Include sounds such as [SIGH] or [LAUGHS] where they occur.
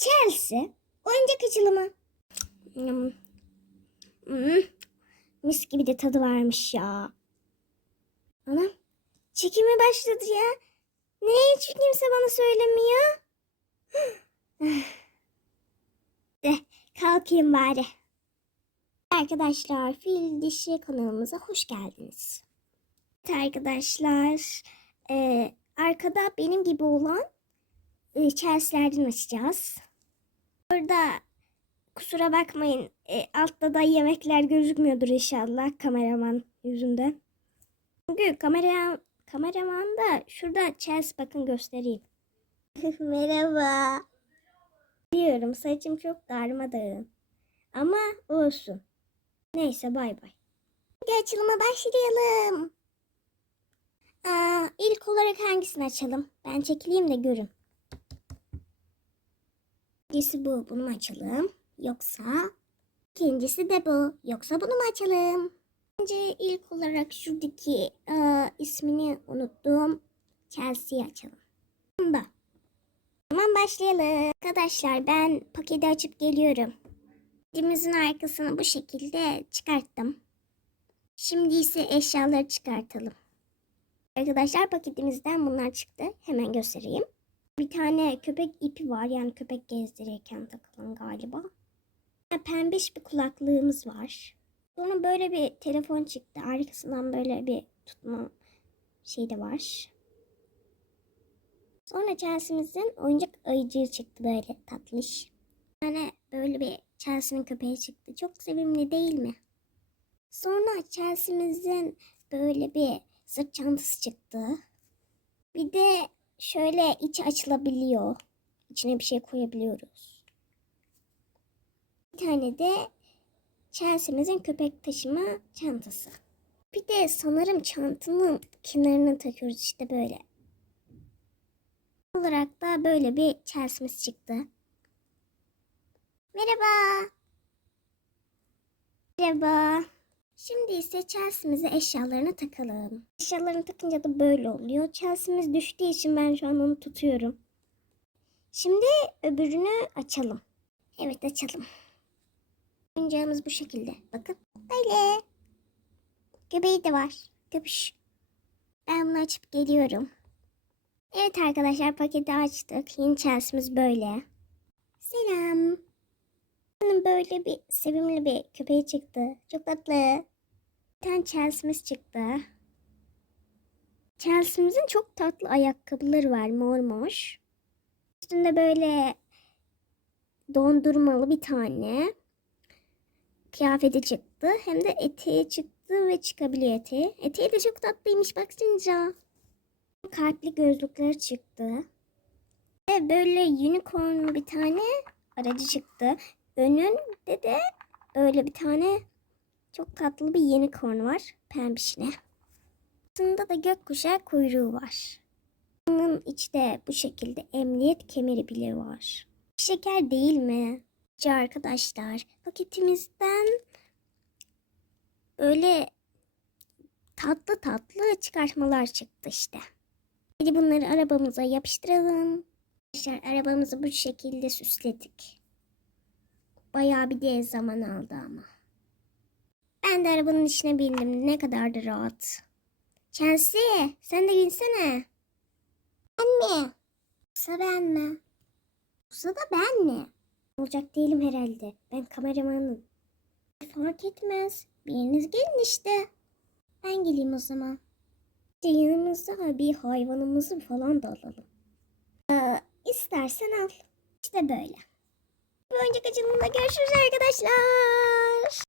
Chelsea oyuncak açılımı. Hmm. Hmm. Mis gibi de tadı varmış ya. Anam çekime başladı ya. Ne hiç kimse bana söylemiyor. [SIGHS] De kalkayım bari. Arkadaşlar Fil Dişi kanalımıza hoş geldiniz. Evet arkadaşlar e, arkada benim gibi olan e, Chelsea'lerden açacağız. Burada kusura bakmayın e, altta da yemekler gözükmüyordur inşallah kameraman yüzünden. Çünkü kamera, kameraman da şurada Chelsea bakın göstereyim. [LAUGHS] Merhaba. Biliyorum saçım çok darmadağın. Ama olsun. Neyse bay bay. Hadi açılıma başlayalım. Aa, ilk olarak hangisini açalım? Ben çekileyim de görün. Birincisi bu. Bunu mu açalım? Yoksa ikincisi de bu. Yoksa bunu mu açalım? Bence ilk olarak şuradaki aa, ismini unuttuğum Chelsea'yi açalım. Bunda. Tamam başlayalım. Arkadaşlar ben paketi açıp geliyorum. Paketimizin arkasını bu şekilde çıkarttım. Şimdi ise eşyaları çıkartalım. Arkadaşlar paketimizden bunlar çıktı. Hemen göstereyim. Bir tane köpek ipi var. Yani köpek gezdirirken takılan galiba. Pembiş bir kulaklığımız var. Sonra böyle bir telefon çıktı. Arkasından böyle bir tutma şey de var. Sonra Chelsea'mizin oyuncak ayıcığı çıktı böyle tatlış. Yani böyle bir Chelsea'nin köpeği çıktı. Çok sevimli değil mi? Sonra Chelsea'mizin böyle bir sırt çantası çıktı. Bir de şöyle içi açılabiliyor. İçine bir şey koyabiliyoruz. Bir tane de Chelsea'mizin köpek taşıma çantası. Bir de sanırım çantanın kenarına takıyoruz işte böyle. Olarak da böyle bir Chelsea'miz çıktı. Merhaba. Merhaba. Şimdi ise Chelsea'mize eşyalarını takalım. Eşyalarını takınca da böyle oluyor. Chelsea'miz düştüğü için ben şu an onu tutuyorum. Şimdi öbürünü açalım. Evet açalım. Oyuncağımız bu şekilde. Bakın böyle. Göbeği de var. Göbüş. Ben bunu açıp geliyorum. Evet arkadaşlar paketi açtık. Yeni Chelsea'miz böyle. Selam. Benim böyle bir sevimli bir köpeği çıktı. Çok tatlı. Bir tane Chelsea'miz çıktı. Chelsea'mizin çok tatlı ayakkabıları var mor mor. Üstünde böyle dondurmalı bir tane kıyafeti çıktı. Hem de eteği çıktı ve çıkabiliyor eteği. Eteği de çok tatlıymış baksanıza. Kalpli gözlükleri çıktı. Ve böyle unicorn bir tane aracı çıktı. Önünde de böyle bir tane çok tatlı bir unicorn var. Pembişine. Altında da gökkuşağı kuyruğu var. Bunun içte bu şekilde emniyet kemeri bile var. Şeker değil mi? Arkadaşlar paketimizden böyle tatlı tatlı çıkartmalar çıktı işte. Hadi bunları arabamıza yapıştıralım. Arkadaşlar arabamızı bu şekilde süsledik. Bayağı bir de zaman aldı ama. Ben de arabanın içine bindim. Ne kadar da rahat. Chelsea sen de binsene. Ben mi? Yoksa ben mi? Yoksa da ben mi? Olacak değilim herhalde. Ben kameramanım. Fark etmez. Biriniz gelin işte. Ben geleyim o zaman. İşte yanımızda bir hayvanımızı falan da alalım. Ee, istersen al. İşte böyle. Bir oyuncak açılımında görüşürüz arkadaşlar.